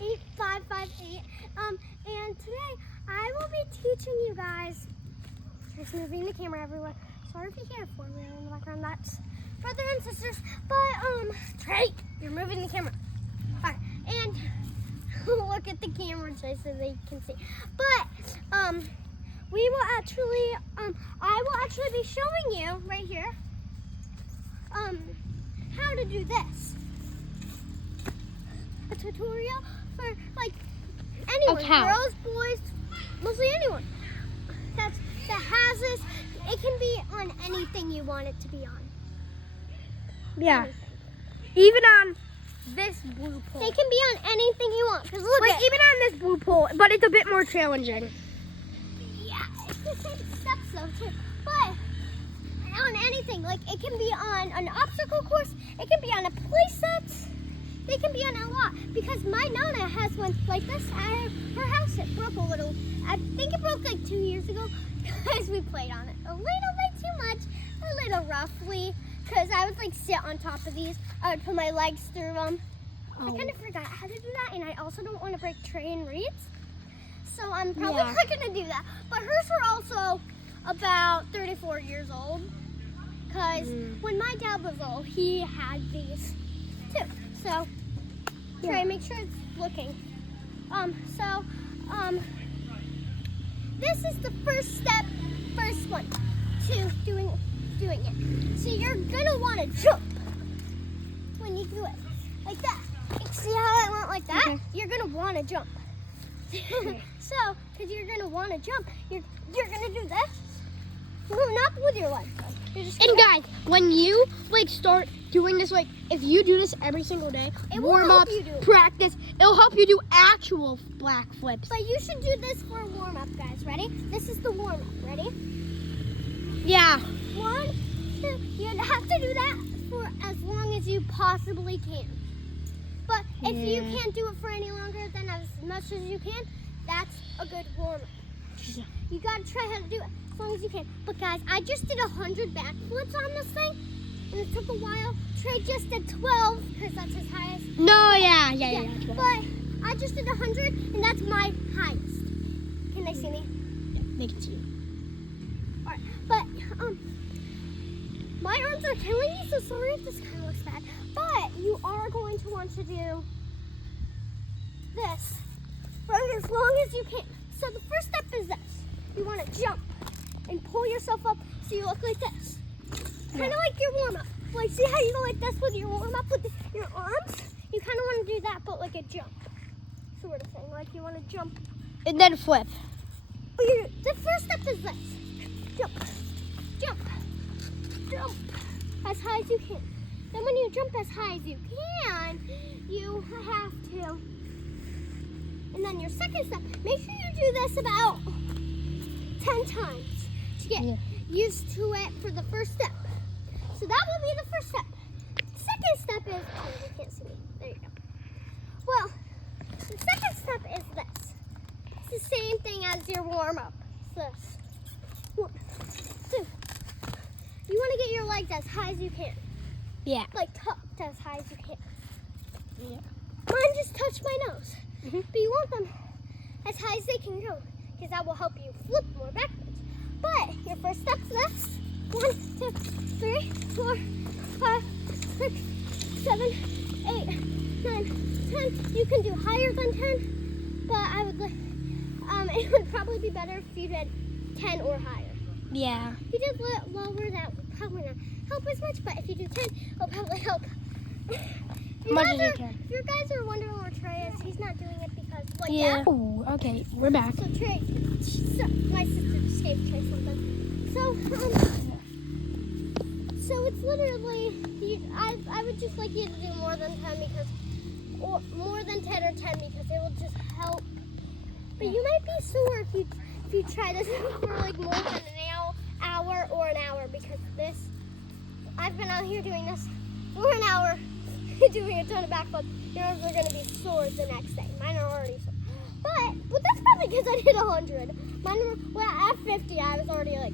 8558. And today I will be teaching you guys. Just moving the camera everywhere. Sorry if you hear a four-wheeler in the background. That's brother and sisters. But Trey, you're moving the camera. All right, and look at the camera, Trey, so they can see. But we will actually, I will actually be showing you right here, how to do this. A tutorial for like anyone, girls, boys, mostly anyone that has this. It can be on anything you want it to be on. Yeah. Anything. Even on this blue pole. They can be on anything you want. Cause look, like even on this blue pole, but it's a bit more challenging. Yeah, it's the same steps though too. But on anything, like it can be on an obstacle course. It can be on a play set. They can be on a lot, because my Nana has one like this at her house. It broke a little. I think it broke like 2 years ago because we played on it a little bit too much, a little roughly, because I would like sit on top of these. I would put my legs through them. I kind of forgot how to do that, and I also don't want to break Trey and Reed's, so I'm probably not going to do that. But hers were also about 34 years old, because when my dad was old, he had these too. So, Trey, make sure it's looking. This is the first step, first one to doing it. So you're gonna want to jump when you do it, like that. See how I went like that? Okay. You're gonna want to jump. So, because you're gonna want to jump, you're gonna do this. No, not with your legs. And guys, when you like start doing this, like if you do this every single day, warm up, practice, it'll help you do actual black flips. But you should do this for a warm up, guys. Ready? This is the warm up. Ready? Yeah. 1, 2. You have to do that for as long as you possibly can. But if you can't do it for any longer than as much as you can, that's a good warm up. Yeah. You gotta try how to do it as long as you can. But guys, I just did 100 backflips on this thing, and it took a while. Trey just did 12 because that's his highest. No, yeah. 12. But I just did 100, and that's my highest. Can they see me? Yeah, they can see you. All right, but my arms are killing me, so sorry if this kind of looks bad. But you are going to want to do this for as long as you can. So the first step is this. You want to jump and pull yourself up so you look like this. Kind of like your warm-up. Like, see how you go like this with your warm-up with your arms? You kind of want to do that, but like a jump sort of thing. Like you want to jump. And then flip. The first step is this. Jump, jump, jump as high as you can. Then when you jump as high as you can, you have to. And then your second step, make sure you do this about 10 times to get used to it for the first step. So that will be the first step. Second step is, oh, you can't see me. There you go. Well, the second step is this. It's the same thing as your warm-up. This. 1, 2. You want to get your legs as high as you can. Yeah. Like tucked as high as you can. Yeah. Mine just touched my nose. But you want them as high as they can go, because that will help you flip more backwards. But your first step is this. 1, 2, 3, 4, 5, 6, 7, 8, 9, 10. You can do higher than 10, but I would it would probably be better if you did 10 or higher. Yeah. If you did lower, that would probably not help as much, but if you do 10, it'll probably help. If you guys are wondering where Trey is, he's not doing it because, like, yeah. Oh, okay, we're back. So Trey, my sister just gave Trey something. So it's literally, I would just like you to do more than 10 because, or more than 10 or 10 because it will just help. But you might be sore if you try this for like more than an hour or an hour, because this, I've been out here doing this for an hour. Doing a ton of backflips, your arms are going to be sore the next day. Mine are already sore. But that's probably because I did 100. Mine were, well, at 50, I was already like,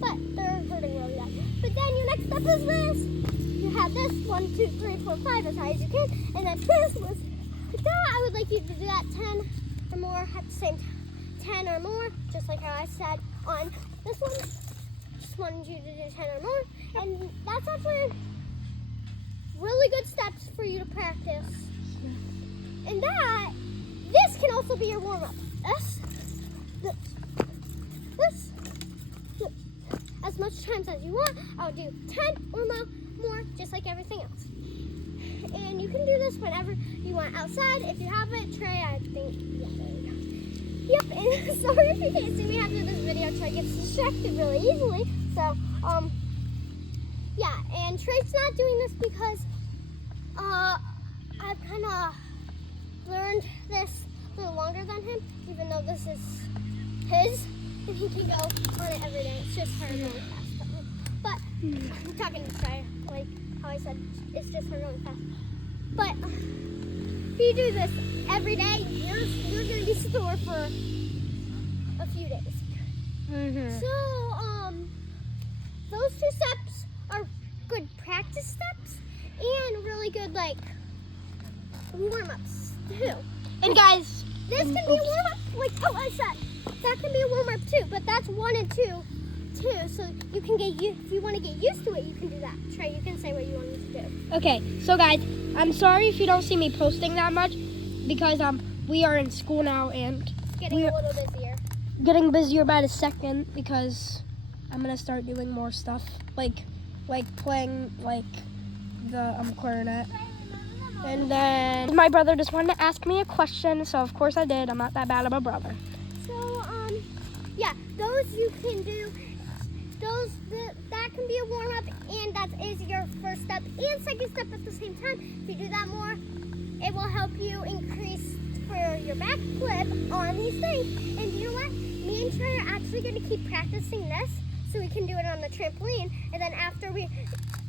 but they're hurting really bad. But then your next step is this. You have this 1, 2, 3, 4, 5 as high as you can, and then this was With that, I would like you to do that 10 or more at the same time. 10 or more, just like how I said on this one. Just wanted you to do 10 or more. And that's actually really good steps for you to practice. And that, this can also be your warm-up. This. As much times as you want, I'll do 10 or more, just like everything else. And you can do this whenever you want outside. If you have it, Trey, I think, yeah, there you go. Yep, and sorry if you can't see me after this video. Trey gets distracted really easily. So, yeah, and Trey's not doing this because I've kind of learned this a little longer than him, even though this is his, and he can go on it every day. It's just her really fast. But I'm talking to Trey, like how I said, it's just her really fast. But if you do this every day, you're gonna be sore for a few days. So those 2 steps are good practice steps and really good like warm-ups too. And guys, this can be a warm-up, like how I said. That can be a warm-up too, but that's 1 and 2 too. So you can get if you want to get used to it, you can do that. Trey, you can say what you want me to do. okay, so guys, I'm sorry if you don't see me posting that much because we are in school now and Getting a little busier. Getting busier by the second because I'm gonna start doing more stuff like playing like the clarinet. And then my brother just wanted to ask me a question, so of course I did. I'm not that bad of a brother. So yeah, those you can do. That can be a warm up, and that is your first step and second step at the same time. If you do that more, it will help you increase for your back flip on these things. And you know what? Me and Trey are actually going to keep practicing this so we can do it on the trampoline. And then after we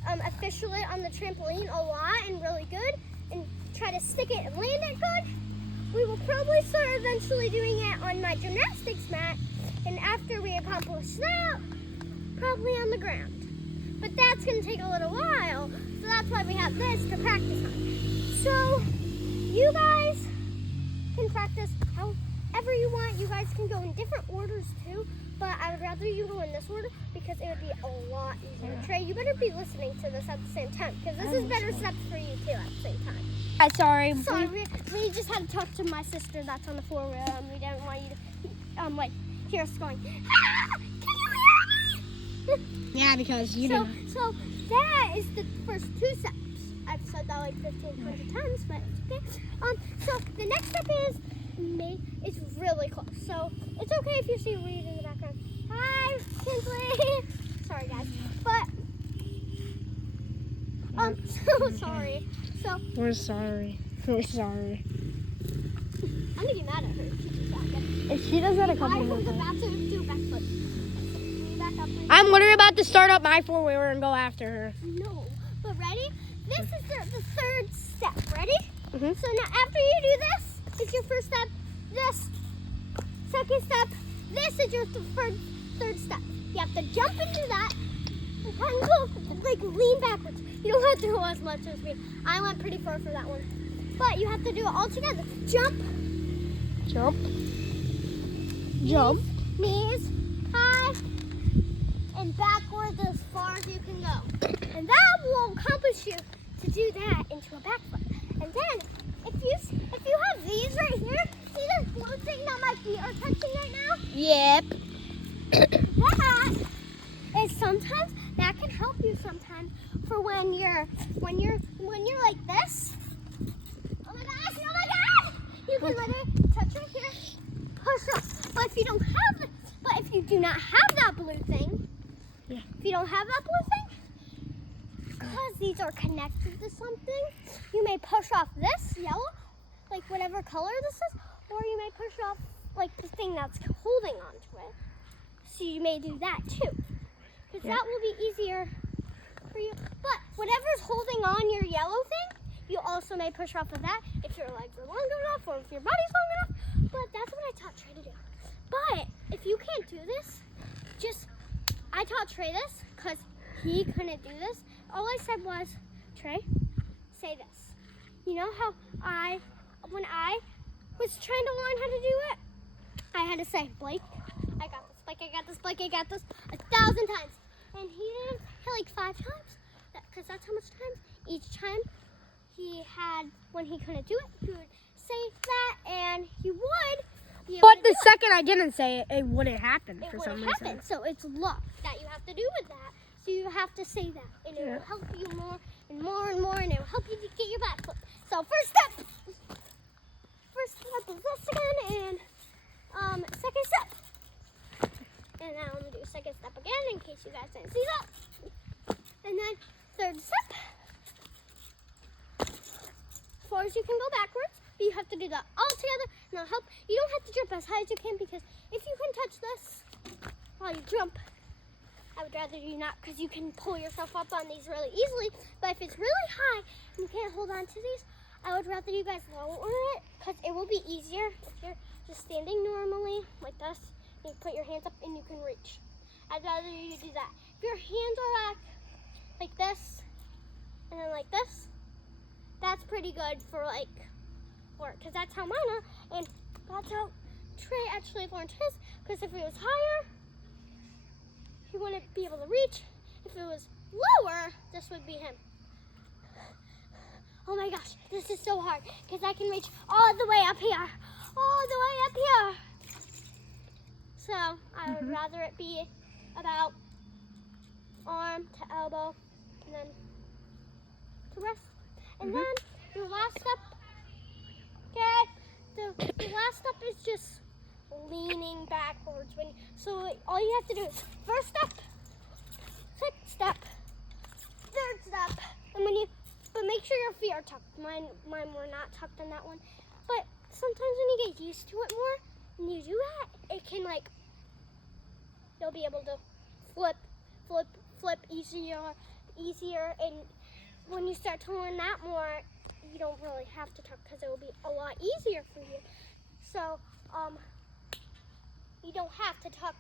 official it on the trampoline a lot and really good, and try to stick it and land it good, we will probably start eventually doing it on my gymnastics mat. And after we accomplish that, probably on the ground. But that's going to take a little while, so that's why we have this to practice on. So you guys can practice however you want. You guys can go in different orders too, but I would rather you go in this order because it would be a lot easier. Trey, you better be listening to this at the same time because this is better steps for you too at the same time. Sorry. Sorry, we just had to talk to my sister that's on the four-wheel, and we didn't want you to like hear us going, ah, can you hear me? Yeah, because you didn't. So that is the first 2 steps. I've said that like 1,500 times, but it's okay. So the next step is it's really close. So it's okay if you see Reed in the background. Hi, Kinsley. Sorry, guys, but so sorry. So we're sorry. We're sorry. I'm gonna get mad at her if she does that. If she does that a couple I more was times. about to do a backflip. Can you back up, please? I'm literally about to start up my four-wheeler and go after her. No, but ready? This is the 3rd step. Ready? Mm-hmm. So now after you do this, it's your first step. This, second step. This is your 3rd step. You have to jump into that and kind of go, like lean backwards. You don't have to go as much as me. I went pretty far for that one. But you have to do it all together. Jump. Jump. Jump. Knees high and backwards as far as you can go. And that will accomplish you to do that into a backflip. And then if you have these right here, see this blue thing that my feet are touching right now? Yep. That is sometimes that can help you sometimes for when you're like this. Oh my gosh, oh my god! You can literally touch right here, push up. But if you do not have that blue thing, if you don't have that blue thing, because these are connected to something, you may push off this yellow, like whatever color this is, or you may push off like the thing that's holding onto it. So you may do that too, because that will be easier for you. But whatever's holding on your yellow thing, you also may push off of that if your legs are long enough or if your body's long enough. But that's what I taught Trey to do. But if you can't do this, I taught Trey this because he couldn't do this. All I said was, Trey, say this. You know how I when I was trying to learn how to do it, I had to say, Blake, I got this, Blake, I got this, Blake, I got this 1,000 times. And he did it like 5 times, because that's how much time. Each time he had, when he couldn't do it, he would say that, and he would be able But to the do it. second I didn't say it, it wouldn't happen for some wouldn't reason. happen. So it's luck that you have to do with that. So you have to say that, and it Yeah. will help you more and more and more, and it will help you to get your backflip. So first step is this again, and second step. And now I'm gonna do second step again in case you guys didn't see that. And then third step. As far as you can go backwards, but you have to do that all together. And that'll help. You don't have to jump as high as you can, because if you can touch this while you jump, I would rather you not, because you can pull yourself up on these really easily. But if it's really high and you can't hold on to these, I would rather you guys lower it, because it will be easier if you're just standing normally like this. You put your hands up and you can reach. I'd rather you do that. If your hands are like this and then like this, that's pretty good for work, because that's how mine are, and that's how Trey actually learned his, because if it was higher, he wouldn't be able to reach. If it was lower, this would be him. Oh my gosh, this is so hard, because I can reach all the way up here. All the way up here. So I would rather it be about arm to elbow, and then to wrist. And then your last step, okay, the last step is just leaning backwards. So all you have to do is first step, second step, third step, and but make sure your feet are tucked. Mine were not tucked on that one. But sometimes when you get used to it more, and you do that, it can you'll be able to flip easier. And when you start to learn that more, you don't really have to tuck, because it will be a lot easier for you. So you don't have to tuck,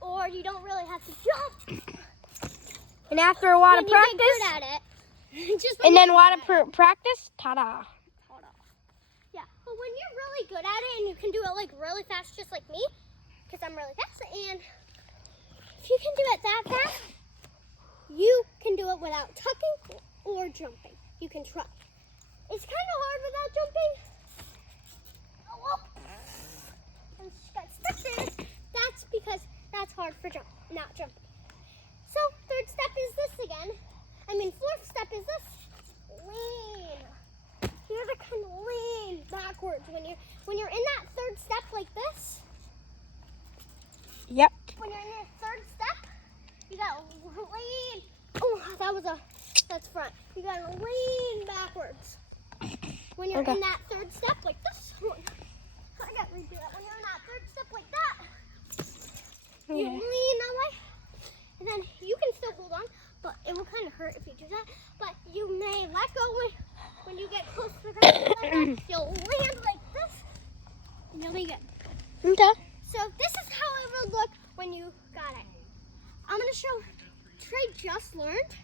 or you don't really have to jump. And after a lot of When you get practice, good at it, and then a lot of practice, ta-da. Yeah, but when you're really good at it and you can do it really fast, just like me, because I'm really fast, and if you can do it that fast, you can do it without tucking or jumping. You can try. It's kind of hard without jumping. Oh, and she got stuck there. That's because that's hard for not jumping. So third step is this again. Fourth step is this. Lean. You have to kind of lean backwards when you're in that third step like this. Yep. When you're in your third step, you gotta lean. Oh, that's front. You gotta lean backwards. When you're in that third step like this, I gotta redo that. When you're in that third step like that, you lean that way, and then you can still hold on, but it will kind of hurt if you do that. But you may let go when you get close to the ground. You'll land like this, and you'll be good. Okay. So this is how it would look when you got it. I'm gonna show. Trey just learned.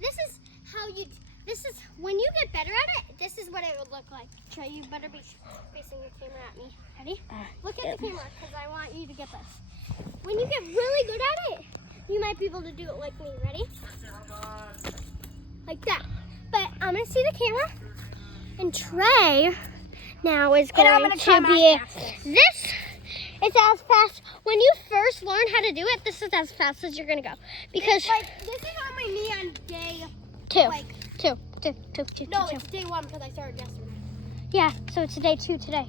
This is when you get better at it. This is what it would look like. Trey, you better be facing the camera at me. Ready? Look at the camera, because I want you to get this. When you get really good at it, you might be able to do it like me. Ready? Like that. But I'm gonna see the camera, and Trey now is going to be this. It's as fast. When you first learn how to do it, this is as fast as you're gonna go. Because this is on my knee on day two. No, it's day 1 because I started yesterday. Yeah, so it's day 2 today.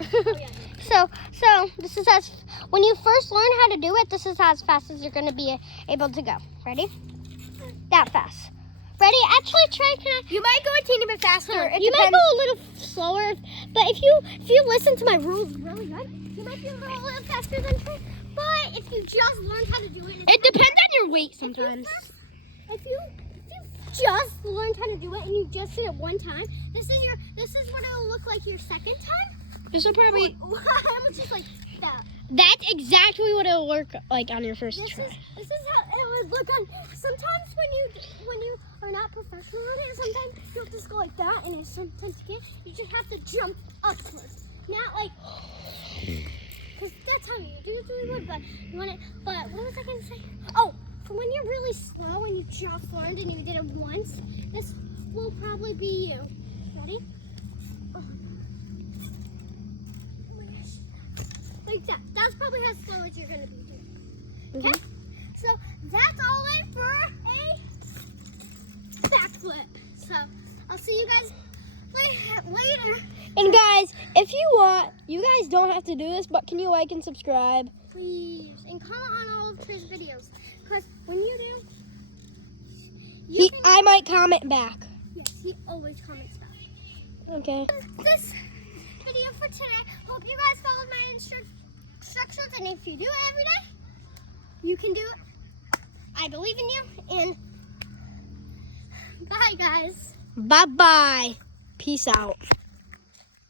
Oh, yeah. So this is when you first learn how to do it, this is as fast as you're gonna be able to go. Ready? That fast. Ready? Actually, Trey, You might go a teeny bit faster. You might go a little slower, but if you listen to my rules really good, you might be a little faster than Trey. But if you just learned how to do it, It depends on your weight sometimes. If you just learned how to do it and you just did it one time, this is what it'll look like your second time. This will probably. I'm just like that. That's exactly what it'll look like on your first try. This is how it would look on. Sometimes when you are not professional at it, sometimes you'll just go like that, and sometimes you can't. You just have to jump upwards, not like. Because that's how you do it really good. But you want it. But what was I gonna say? Oh, for when you're really slow and you just learned and you did it once, this will probably be you. Ready? Oh my gosh. Like that. That's probably how slow as you're gonna be doing. Okay? So that's all in for a backflip. So I'll see you guys later. And guys, if you want, you guys don't have to do this, but can you like and subscribe? Please. And comment on all of his videos. Because when you do, I might comment back. yes, he always comments back. Okay. This video for today. Hope you guys followed my instructions, and if you do it every day, you can do it. I believe in you, and bye, guys. Bye-bye. Peace out.